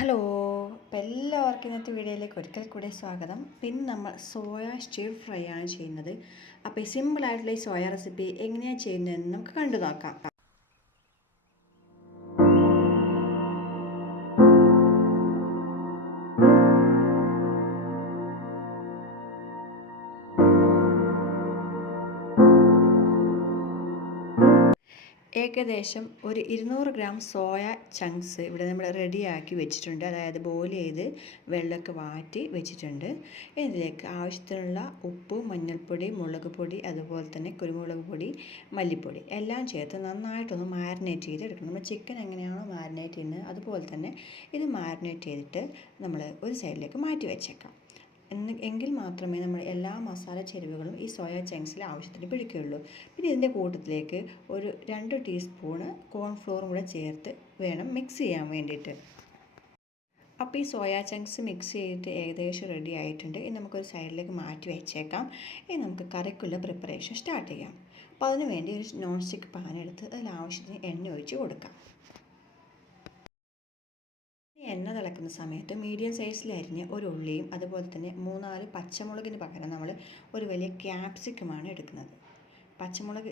Hello ഇപ്പം എല്ലാവർക്കും ഇന്നത്തെ വീഡിയോയിലേക്ക് ഒരിക്കൽ കൂടി സ്വാഗതം. പിന്നെ നമ്മൾ സോയ സ്റ്റീർ ഫ്രൈ ആണ് ചെയ്യുന്നത്. അപ്പോൾ ഈ സിമ്പിളായിട്ടുള്ള ഈ സോയ റെസിപ്പി എങ്ങനെയാണ് ചെയ്യുന്നതെന്ന് നമുക്ക് കണ്ടു നോക്കാം. ഏകദേശം ഒരു ഇരുന്നൂറ് ഗ്രാം സോയ ചങ്ക്സ് ഇവിടെ നമ്മൾ റെഡിയാക്കി വെച്ചിട്ടുണ്ട്. അതായത് ബോയിൽ ചെയ്ത് വെള്ളമൊക്കെ വാറ്റി വെച്ചിട്ടുണ്ട്. ഇതിലേക്ക് ആവശ്യത്തിനുള്ള ഉപ്പ് മഞ്ഞൾപ്പൊടി മുളക് പൊടി അതുപോലെ തന്നെ കുരുമുളക് പൊടി മല്ലിപ്പൊടി എല്ലാം ചേർത്ത് നന്നായിട്ടൊന്ന് മാരിനേറ്റ് ചെയ്ത് എടുക്കണം നമ്മൾ ചിക്കൻ എങ്ങനെയാണോ മാരിനേറ്റ് ചെയ്യുന്നത് അതുപോലെ തന്നെ ഇത് മാരിനേറ്റ് ചെയ്തിട്ട് നമ്മൾ ഒരു സൈഡിലേക്ക് മാറ്റി വെച്ചേക്കാം. എന്ന് എങ്കിൽ മാത്രമേ നമ്മൾ എല്ലാ മസാല ചേരുവകളും ഈ സോയ ചങ്ക്സിൽ ആവശ്യത്തിന് പിടിക്കുകയുള്ളൂ. പിന്നെ ഇതിന്റെ കൂട്ടത്തിലേക്ക് ഒരു രണ്ട് ടീസ്പൂണ് കോൺഫ്ലോറും കൂടെ ചേർത്ത് വേണം മിക്സ് ചെയ്യാൻ വേണ്ടിയിട്ട്. അപ്പോൾ ഈ സോയ ചങ്ക്സ് മിക്സ് ചെയ്തിട്ട് ഏകദേശം റെഡി ആയിട്ടുണ്ട്. ഇനി നമുക്കൊരു സൈഡിലേക്ക് മാറ്റി വെച്ചേക്കാം. ഇനി നമുക്ക് കറിക്കുള്ള പ്രിപ്പറേഷൻ സ്റ്റാർട്ട് ചെയ്യാം. അപ്പോൾ അതിന് വേണ്ടി ഒരു നോൺ സ്റ്റിക്ക് പാൻ എടുത്ത് അതിൽ ആവശ്യത്തിന് എണ്ണ ഒഴിച്ച് കൊടുക്കാം. എണ്ണ തിളക്കുന്ന സമയത്ത് മീഡിയം സൈസിൽ അരിഞ്ഞ ഒരു ഉള്ളിയും അതുപോലെ തന്നെ മൂന്നാൽ പച്ചമുളകിന് പകരം നമ്മൾ ഒരു വലിയ ക്യാപ്സിക്കുമാണ് എടുക്കുന്നത്. പച്ചമുളക്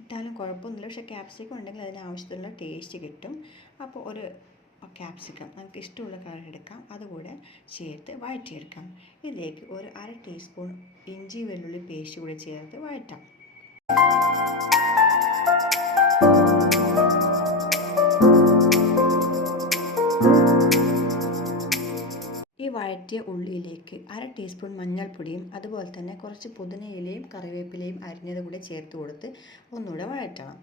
ഇട്ടാലും കുഴപ്പമൊന്നുമില്ല. പക്ഷേ ക്യാപ്സിക്കം ഉണ്ടെങ്കിൽ അതിന് ആവശ്യത്തിനുള്ള ടേസ്റ്റ് കിട്ടും. അപ്പോൾ ഒരു ക്യാപ്സിക്കം നമുക്ക് ഇഷ്ടമുള്ള കളർ എടുക്കാം. അതുകൂടെ ചേർത്ത് വഴറ്റിയെടുക്കാം. ഇതിലേക്ക് ഒരു അര ടീസ്പൂൺ ഇഞ്ചി വെള്ളുള്ളി പേസ്റ്റ് കൂടി ചേർത്ത് വഴറ്റാം. വഴറ്റിയ ഉള്ളിയിലേക്ക് അര ടീസ്പൂൺ മഞ്ഞൾപ്പൊടിയും അതുപോലെ തന്നെ കുറച്ച് പുതിനയിലയും കറിവേപ്പിലയും അരിഞ്ഞത് കൂടി ചേർത്ത് കൊടുത്ത് ഒന്നുകൂടെ വഴറ്റണം.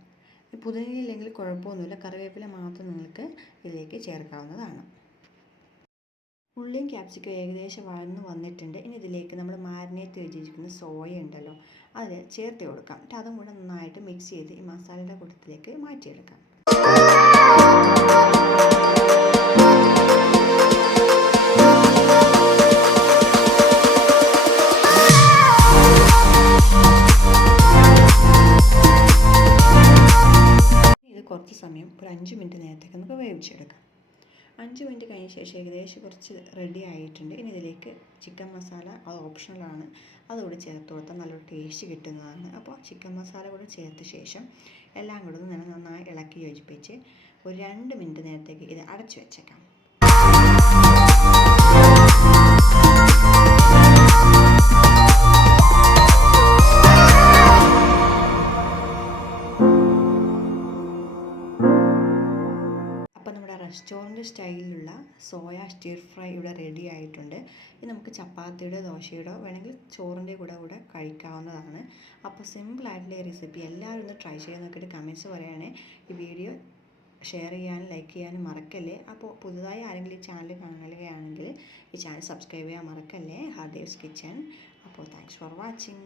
പുതിനയില്ലെങ്കിൽ കുഴപ്പമൊന്നുമില്ല. കറിവേപ്പില മാത്രം നിങ്ങൾക്ക് ഇതിലേക്ക് ചേർക്കാവുന്നതാണ്. ഉള്ളിയും ക്യാപ്സിക്കും ഏകദേശം വഴന്ന് വന്നിട്ടുണ്ട്. ഇനി ഇതിലേക്ക് നമ്മൾ മാരിനേറ്റ് വെച്ചിരിക്കുന്ന സോയ ഉണ്ടല്ലോ അത് ചേർത്ത് കൊടുക്കാം. എന്നിട്ട് അതും കൂടെ നന്നായിട്ട് മിക്സ് ചെയ്ത് ഈ മസാലയുടെ കൂട്ടത്തിലേക്ക് മാറ്റിയെടുക്കാം. അഞ്ച് മിനിറ്റ് നേരത്തേക്ക് നമുക്ക് വേവിച്ചെടുക്കാം. അഞ്ച് മിനിറ്റ് കഴിഞ്ഞ ശേഷം ഏകദേശം കുറച്ച് റെഡി ആയിട്ടുണ്ട്. ഇനി ഇതിലേക്ക് ചിക്കൻ മസാല അത് ഓപ്ഷണലാണ് അതുകൂടി ചേർത്ത് കൊടുത്താൽ നല്ലൊരു ടേസ്റ്റ് കിട്ടുന്നതാണ്. അപ്പോൾ ചിക്കൻ മസാല കൂടെ ചേർത്ത ശേഷം എല്ലാം കൂടെ ഒന്ന് നന്നായി ഇളക്കി യോജിപ്പിച്ച് ഒരു രണ്ട് മിനിറ്റ് നേരത്തേക്ക് ഇത് അടച്ചു വെച്ചേക്കാം. റെസ്റ്റോറന്റ് സ്റ്റൈലിലുള്ള സോയ സ്റ്റിർ ഫ്രൈ ഇവിടെ റെഡി ആയിട്ടുണ്ട്. ഇത് നമുക്ക് ചപ്പാത്തിയുടെ ദോശയുടെ വേണമെങ്കിൽ ചോറിന്റെ കൂടെ കൂടെ കഴിക്കാവുന്നതാണ്. അപ്പോൾ സിമ്പിളായിട്ടുള്ള ഈ റെസിപ്പി എല്ലാവരും ഒന്ന് ട്രൈ ചെയ്ത് നോക്കിയിട്ട് കമന്റ്സ് പറയുകയാണേ ഈ വീഡിയോ ഷെയർ ചെയ്യാനും ലൈക്ക് ചെയ്യാനും മറക്കല്ലേ? അപ്പോൾ പുതുതായി ആരെങ്കിലും ഈ ചാനൽ കാണുകയാണെങ്കിൽ ഈ ചാനൽ സബ്സ്ക്രൈബ് ചെയ്യാൻ മറക്കല്ലേ? ഹാർഡേവ്സ് കിച്ചൺ അപ്പോൾ താങ്ക്സ് ഫോർ വാച്ചിങ്